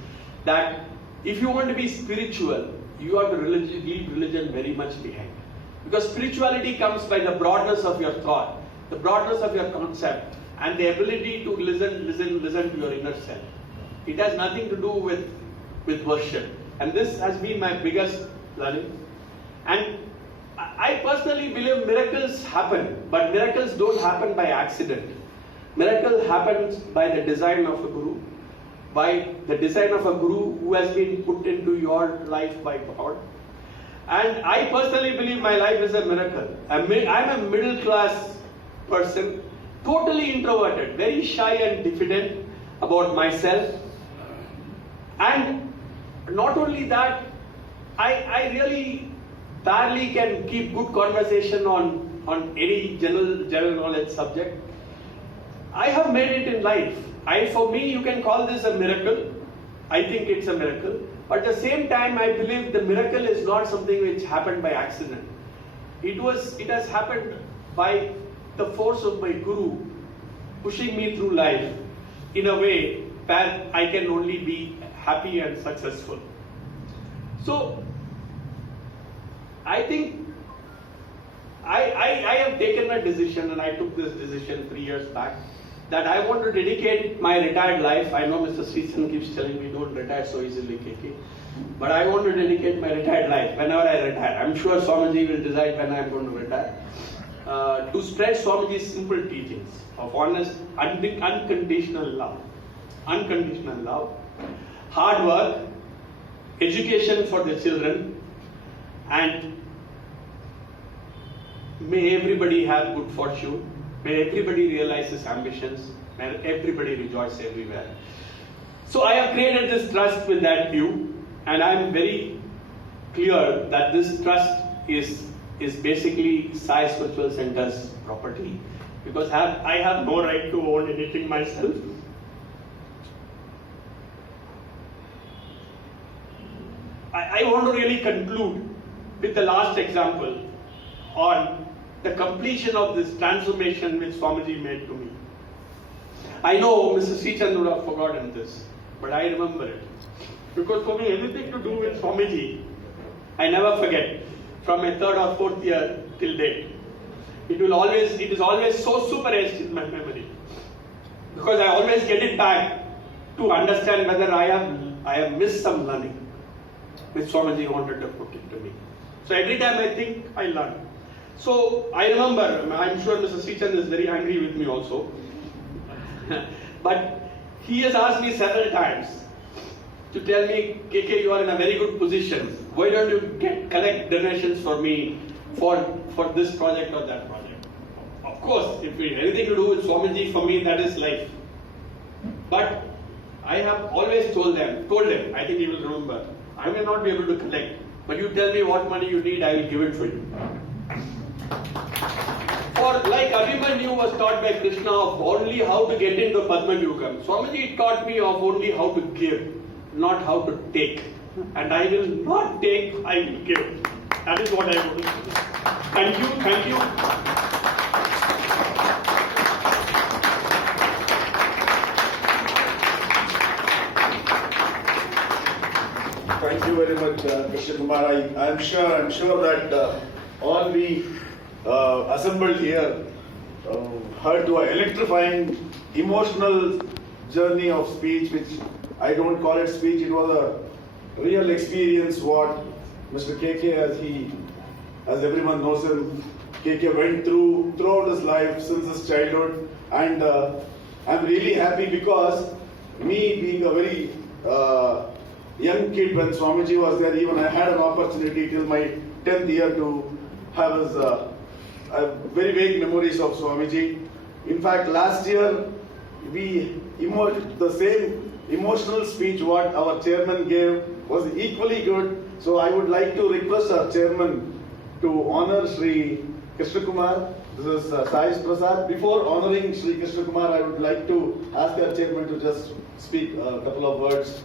that if you want to be spiritual, you have to leave religion very much behind. Because spirituality comes by the broadness of your thought, the broadness of your concept, and the ability to listen to your inner self. It has nothing to do with worship. And this has been my biggest learning. And I personally believe miracles happen, but miracles don't happen by accident. Miracle happens by the design of a guru, by the design of a guru who has been put into your life by God. And I personally believe my life is a miracle. I'm a middle class person, totally introverted, very shy and diffident about myself. And not only that, I really barely can keep good conversation on any general knowledge subject. I have made it in life. For me, you can call this a miracle. I think it's a miracle. But at the same time, I believe the miracle is not something which happened by accident. It has happened by the force of my guru pushing me through life in a way where I can only be happy and successful. So, I think I have taken a decision, and I took this decision 3 years back, that I want to dedicate my retired life. I know Mr. Sreechan keeps telling me don't retire so easily, KK. But I want to dedicate my retired life whenever I retire. I'm sure Swamiji will decide when I'm going to retire. To spread Swamiji's simple teachings of honest, unconditional love. Unconditional love. Hard work, education for the children, and may everybody have good fortune. May everybody realize his ambitions. May everybody rejoice everywhere. So I have created this trust with that view, and I am very clear that this trust is basically Sai Spiritual Center's property, because I have no right to own anything myself. I want to really conclude with the last example on the completion of this transformation which Swamiji made to me. I know Mr. Sreechan would have forgotten this, but I remember it. Because for me, anything to do with Swamiji, I never forget. From my third or fourth year till date, it is always so super etched in my memory. Because I always get it back to understand whether I have missed some learning which Swamiji wanted to put into me. So every time I think, I learn. So I remember, I'm sure Mr. Sreechan is very angry with me also. But he has asked me several times to tell me, KK, you are in a very good position. Why don't you collect donations for me for this project or that project? Of course, if it anything to do with Swamiji, for me that is life. But I have always told him, I think he will remember, I may not be able to collect, but you tell me what money you need, I will give it for you. Or like Abhimanyu was taught by Krishna of only how to get into Padma Yugam, Swamiji taught me of only how to give, not how to take. And I will not take, I will give. That is what I want to say. Thank you, thank you. Thank you very much, Krishnakumar. I'm sure that all we assembled here heard to an electrifying, emotional journey of speech, which I don't call it speech. It was a real experience what Mr. KK, as everyone knows him, KK went throughout his life since his childhood, and I'm really happy because me being a very young kid when Swamiji was there, even I had an opportunity till my 10th year to have his very vague memories of Swamiji. In fact, last year the same emotional speech what our chairman gave was equally good. So I would like to request our chairman to honor Sri Krishnakumar. This is Sai Prasad. Before honoring Sri Krishnakumar, I would like to ask our chairman to just speak a couple of words.